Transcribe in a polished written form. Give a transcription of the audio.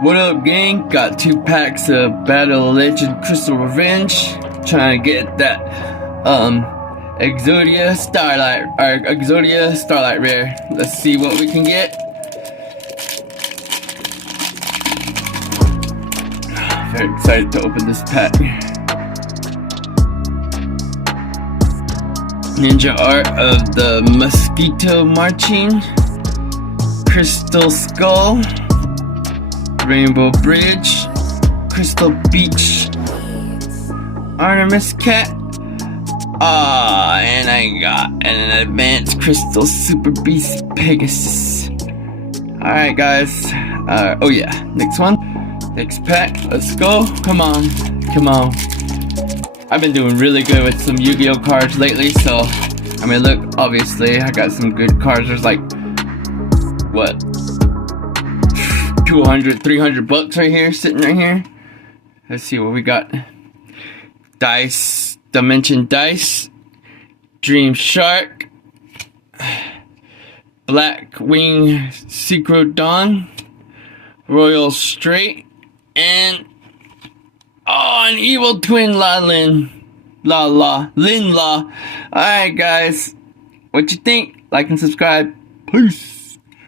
What up, gang? Got 2 packs of Battle Legend Crystal Revenge. Trying to get that Exodia Starlight rare. Let's see what we can get. Very excited to open this pack. Ninja art of the Mosquito Marching, Crystal Skull, Rainbow Bridge, Crystal Beach, Artemis Cat. And I got an advanced Crystal Super Beast Pegasus. Alright, guys. Oh yeah, next one. Next pack. Let's go. Come on. Come on. I've been doing really good with some Yu-Gi-Oh cards lately, so I mean, look, obviously I got some good cards. There's like, what, 200, 300 bucks right here, sitting right here. Let's see what we got. Dice, Dimension Dice, Dream Shark, Black Wing Secret Dawn, Royal Straight, and an Evil Twin Lin La. Alright, guys, what you think? Like and subscribe. Peace.